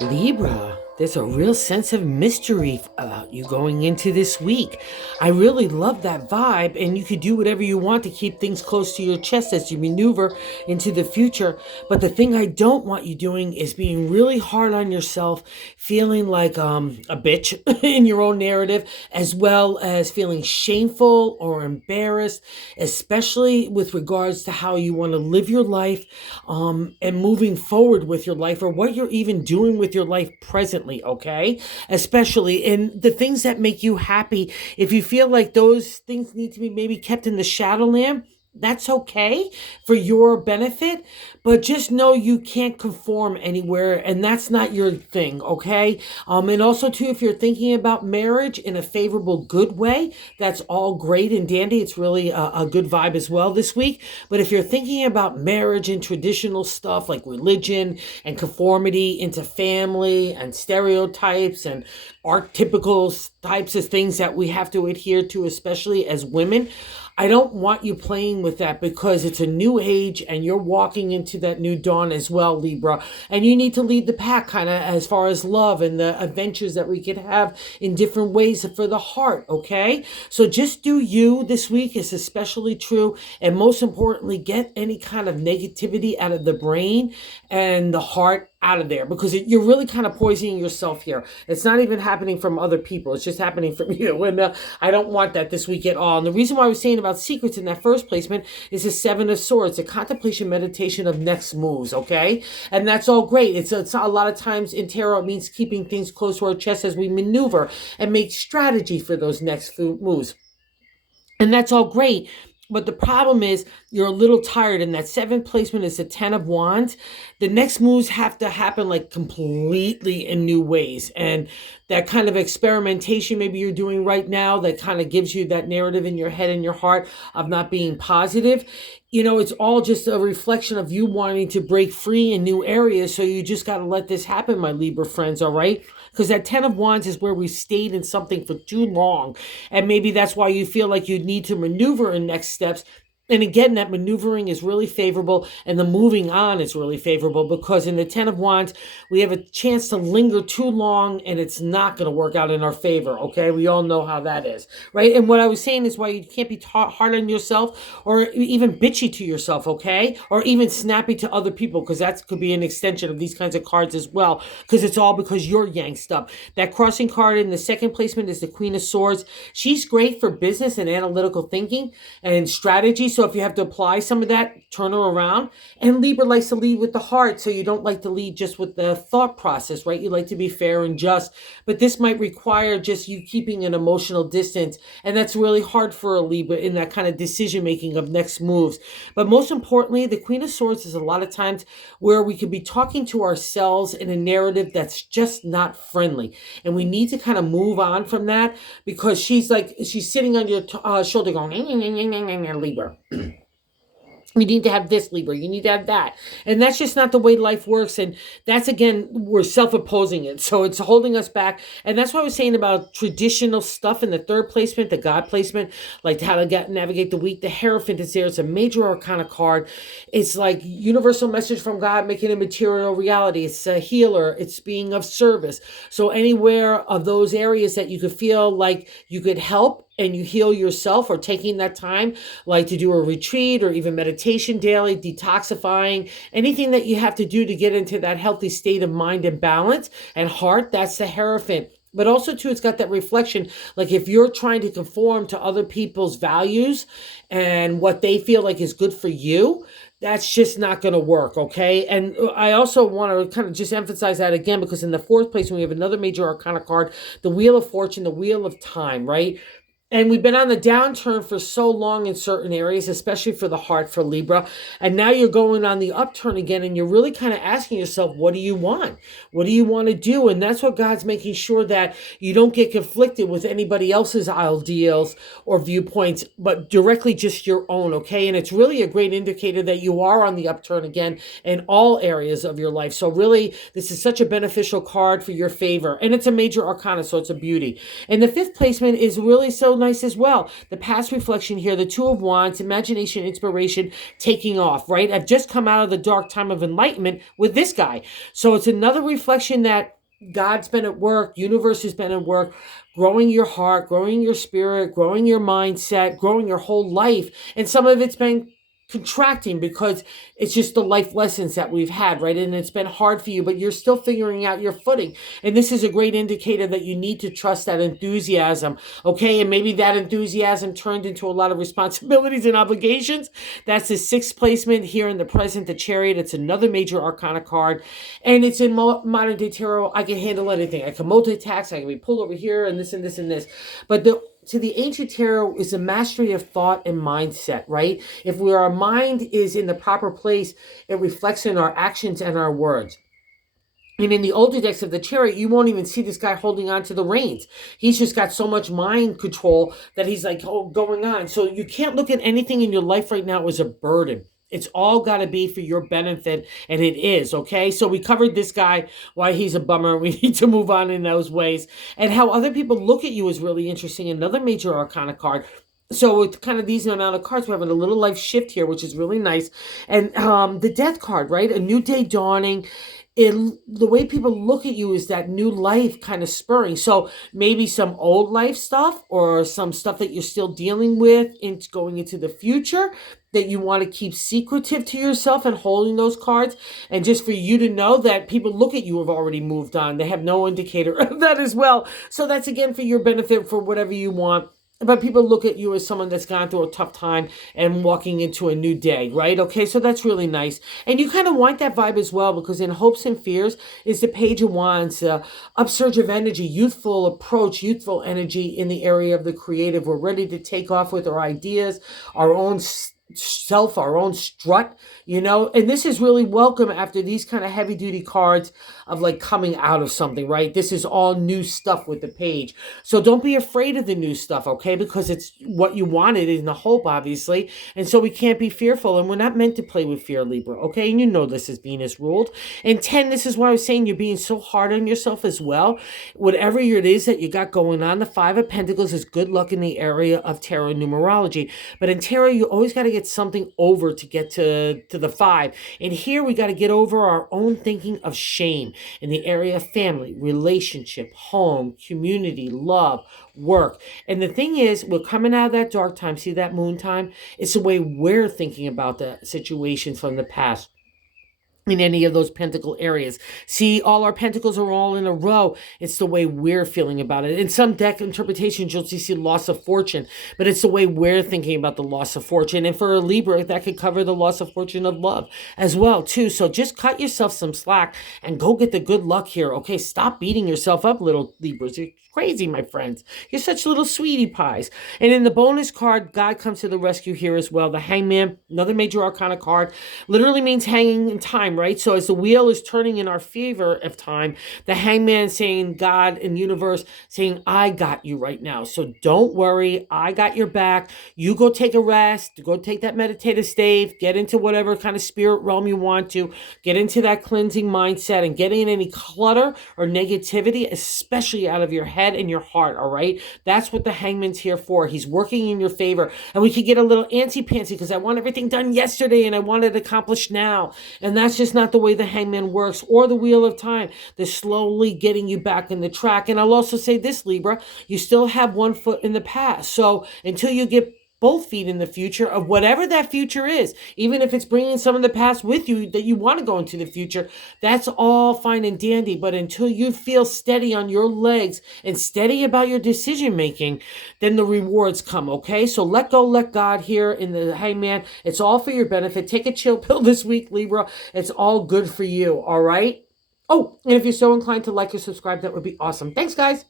Libra, there's a real sense of mystery about you going into this week. I really love that vibe, and you could do whatever you want to keep things close to your chest as you maneuver into the future. But the thing I don't want you doing is being really hard on yourself, feeling like a bitch in your own narrative, as well as feeling shameful or embarrassed, especially with regards to how you want to live your life and moving forward with your life, or what you're even doing with your life presently, okay? Especially in the things that make you happy. If you feel like those things need to be maybe kept in the shadowland, that's okay for your benefit, but just know you can't conform anywhere, and that's not your thing, okay? And also too, if you're thinking about marriage in a favorable, good way, that's all great and dandy. It's really a good vibe as well this week. But if you're thinking about marriage and traditional stuff like religion and conformity into family and stereotypes and archetypical types of things that we have to adhere to, especially as women, I don't want you playing with that, because it's a new age and you're walking into that new dawn as well, Libra. And you need to lead the pack kind of as far as love and the adventures that we could have in different ways for the heart, okay? So just do you this week is especially true. And most importantly, get any kind of negativity out of the brain and the heart out of there, because you're really kind of poisoning yourself here. It's not even happening from other people. It's just happening from you. And I don't want that this week at all. And the reason why I was saying about secrets in that first placement is the Seven of Swords, the contemplation meditation of next moves, okay? And that's all great. It's a lot of times in tarot, it means keeping things close to our chest as we maneuver and make strategy for those next moves. And that's all great. But the problem is you're a little tired, and that seventh placement is the 10 of Wands. The next moves have to happen like completely in new ways. And that kind of experimentation maybe you're doing right now that kind of gives you that narrative in your head and your heart of not being positive. It's all just a reflection of you wanting to break free in new areas. So you just got to let this happen, my Libra friends, all right? Because that 10 of Wands is where we stayed in something for too long. And maybe that's why you feel like you need to maneuver in next steps. And again, that maneuvering is really favorable, and the moving on is really favorable, because in the 10 of Wands, we have a chance to linger too long, and it's not going to work out in our favor, okay? We all know how that is, right? And what I was saying is why you can't be hard on yourself or even bitchy to yourself, okay? Or even snappy to other people, because that could be an extension of these kinds of cards as well, because it's all because you're yanked up. That crossing card in the second placement is the Queen of Swords. She's great for business and analytical thinking and strategy. So if you have to apply some of that, turn her around. And Libra likes to lead with the heart. So you don't like to lead just with the thought process, right? You like to be fair and just. But this might require just you keeping an emotional distance. And that's really hard for a Libra in that kind of decision making of next moves. But most importantly, the Queen of Swords is a lot of times where we could be talking to ourselves in a narrative that's just not friendly. And we need to kind of move on from that, because she's sitting on your shoulder going, Libra. You need to have this, Libra. You need to have that. And that's just not the way life works. And that's, again, we're self-opposing it. So it's holding us back. And that's what I was saying about traditional stuff in the third placement, the God placement, like how to navigate the week. The Hierophant is there. It's a major arcana card. It's like universal message from God, making a material reality. It's a healer. It's being of service. So anywhere of those areas that you could feel like you could help and you heal yourself, or taking that time, like to do a retreat or even meditation daily, detoxifying, anything that you have to do to get into that healthy state of mind and balance and heart, that's the Hierophant. But also, too, it's got that reflection. Like if you're trying to conform to other people's values and what they feel like is good for you, that's just not going to work, okay? And I also want to kind of just emphasize that again, because in the fourth place, we have another major arcana card, the Wheel of Fortune, the Wheel of Time, right? And we've been on the downturn for so long in certain areas, especially for the heart, for Libra. And now you're going on the upturn again, and you're really kind of asking yourself, what do you want? What do you want to do? And that's what God's making sure that you don't get conflicted with anybody else's ideals or viewpoints, but directly just your own, okay? And it's really a great indicator that you are on the upturn again in all areas of your life. So really, this is such a beneficial card for your favor. And it's a major arcana, so it's a beauty. And the fifth placement is really so nice as well. The past reflection here, the Two of Wands, imagination, inspiration, taking off, right? I've just come out of the dark time of enlightenment with this guy. So it's another reflection that God's been at work, universe has been at work, growing your heart, growing your spirit, growing your mindset, growing your whole life. And some of it's been contracting because it's just the life lessons that we've had, right? And it's been hard for you, but you're still figuring out your footing. And this is a great indicator that you need to trust that enthusiasm, okay? And maybe that enthusiasm turned into a lot of responsibilities and obligations. That's the sixth placement here in the present, the Chariot. It's another major arcana card. And it's in modern day tarot. I can handle anything. I can multitask. I can be pulled over here and this and this and this. But to the ancient tarot is a mastery of thought and mindset, right? If our mind is in the proper place, it reflects in our actions and our words. And in the older decks of the Chariot, you won't even see this guy holding on to the reins. He's just got so much mind control that he's like, oh, going on. So you can't look at anything in your life right now as a burden. It's all got to be for your benefit, and it is, okay? So we covered this guy, why he's a bummer. We need to move on in those ways. And how other people look at you is really interesting. Another major arcana card. So with kind of these amount of cards, we're having a little life shift here, which is really nice. And the Death card, right? A new day dawning. The way people look at you is that new life kind of spurring. So maybe some old life stuff or some stuff that you're still dealing with going into the future that you want to keep secretive to yourself and holding those cards. And just for you to know that people look at you have already moved on. They have no indicator of that as well. So that's again for your benefit for whatever you want. But people look at you as someone that's gone through a tough time and walking into a new day, right? Okay, so that's really nice. And you kind of want that vibe as well, because in Hopes and Fears is the Page of Wands, upsurge of energy, youthful approach, youthful energy in the area of the creative. We're ready to take off with our ideas, our own self, our own strut, and this is really welcome after these kind of heavy duty cards of like coming out of something, right? This is all new stuff with the page. So don't be afraid of the new stuff, okay? Because it's what you wanted in the hope, obviously. And so we can't be fearful, and we're not meant to play with fear, Libra, okay? And you know this is Venus ruled. And 10, this is why I was saying you're being so hard on yourself as well. Whatever it is that you got going on, the Five of Pentacles is good luck in the area of tarot numerology. But in tarot, you always got to get something over to get to the 5. And here we got to get over our own thinking of shame in the area of family, relationship, home, community, love, work. And the thing is, we're coming out of that dark time. See that moon time? It's the way we're thinking about the situations from the past in any of those pentacle areas. See, all our pentacles are all in a row. It's the way we're feeling about it. In some deck interpretations, you'll see loss of fortune, but it's the way we're thinking about the loss of fortune. And for a Libra, that could cover the loss of fortune of love as well, too. So just cut yourself some slack and go get the good luck here, okay? Stop beating yourself up, little Libras. You're crazy, my friends. You're such little sweetie pies. And in the bonus card, God comes to the rescue here as well. The Hangman, another major arcana card, literally means hanging in time, right? So as the wheel is turning in our favor of time, the Hangman saying, God and universe saying, I got you right now. So don't worry. I got your back. You go take a rest. Go take that meditative state. Get into whatever kind of spirit realm you want to. Get into that cleansing mindset and getting any clutter or negativity, especially out of your head and your heart, all right? That's what the Hangman's here for. He's working in your favor. And we could get a little antsy-pantsy because I want everything done yesterday and I want it accomplished now. And that's just not the way the Hangman works, or the Wheel of Time. They're slowly getting you back in the track. And I'll also say this, Libra, you still have one foot in the past. So until you get both feet in the future of whatever that future is, even if it's bringing some of the past with you that you want to go into the future, that's all fine and dandy. But until you feel steady on your legs and steady about your decision making, then the rewards come, okay? So let go, let God here in the Hangman. It's all for your benefit. Take a chill pill this week, Libra. It's all good for you, all right? Oh, and if you're so inclined to like or subscribe, that would be awesome. Thanks, guys.